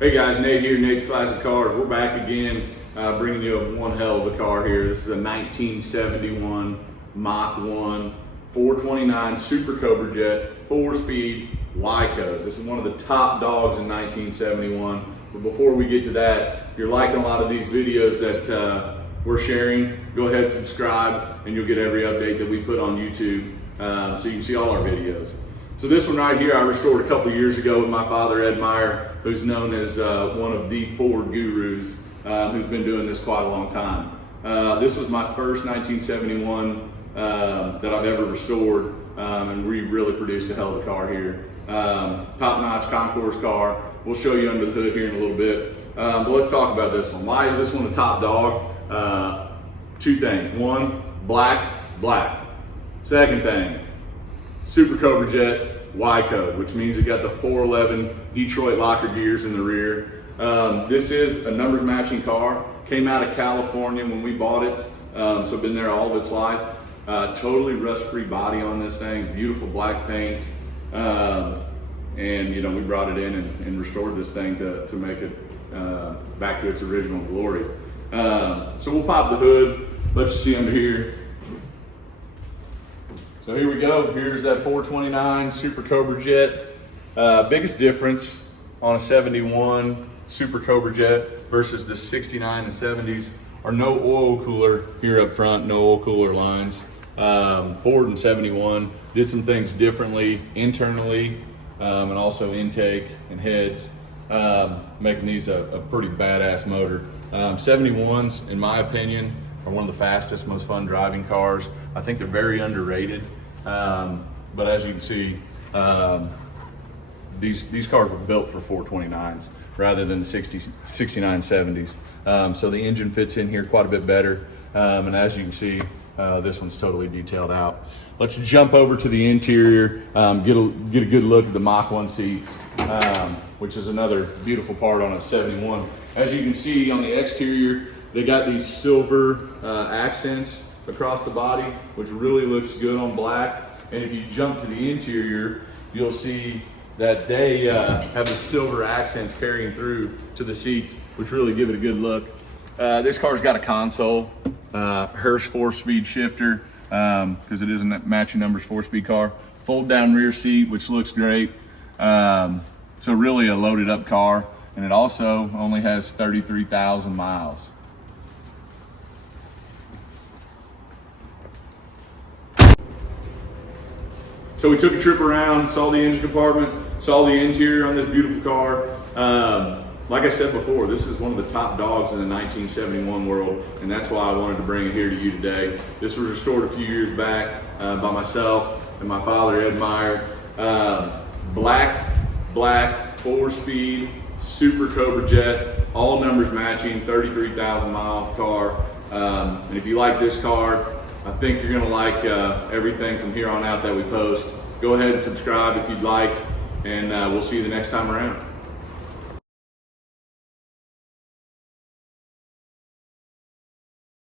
Hey guys, Nate here, Nate's Classic Cars. We're back again, bringing you one hell of a car here. This is a 1971 Mach 1 429 Super Cobra Jet 4-speed Y-Code. This is one of the top dogs in 1971. But before we get to that, if you're liking a lot of these videos that we're sharing, go ahead and subscribe and you'll get every update that we put on YouTube so you can see all our videos. So this one right here I restored a couple years ago with my father, Ed Meyer, who's known as one of the Ford gurus, who's been doing this quite a long time. This was my first 1971 that I've ever restored, and we really produced a hell of a car here. Top-notch concours car. We'll show you under the hood here in a little bit. But let's talk about this one. Why is this one a top dog? Two things. One, black. Second thing, Super Cobra Jet Y-Code, which means it got the 411 Detroit locker gears in the rear. This is a numbers matching car. Came out of California when we bought it, so been there all of its life. Totally rust-free body on this thing, beautiful black paint. And you know, we brought it in and restored this thing to make it back to its original glory. So we'll pop the hood, let you see under here. So here we go, here's that 429 Super Cobra Jet. Biggest difference on a 71 Super Cobra Jet versus the 69 and 70s are no oil cooler here up front, no oil cooler lines. Ford and 71 did some things differently internally and also intake and heads, making these a pretty badass motor. 71s, in my opinion, are one of the fastest, most fun driving cars. I think they're very underrated. But as you can see, these cars were built for 429s rather than the 69 70s. So the engine fits in here quite a bit better. And as you can see, this one's totally detailed out. Let's jump over to the interior, get a good look at the Mach 1 seats, which is another beautiful part on a 71. As you can see on the exterior, they got these silver accents across the body, which really looks good on black. And if you jump to the interior, you'll see that they have the silver accents carrying through to the seats, which really give it a good look. This car's got a console, Rarest 4-speed shifter, because it is a matching numbers 4-speed car. Fold down rear seat, which looks great. So really a loaded up car. And it also only has 33,000 miles. So we took a trip around, saw the engine compartment, saw the interior on this beautiful car. Like I said before, this is one of the top dogs in the 1971 world, and that's why I wanted to bring it here to you today. This was restored a few years back by myself and my father, Ed Meyer. Black, 4-speed, Super Cobra Jet, all numbers matching, 33,000 mile car. And if you like this car, I think you're gonna like everything from here on out that we post. Go ahead and subscribe if you'd like, and we'll see you the next time around.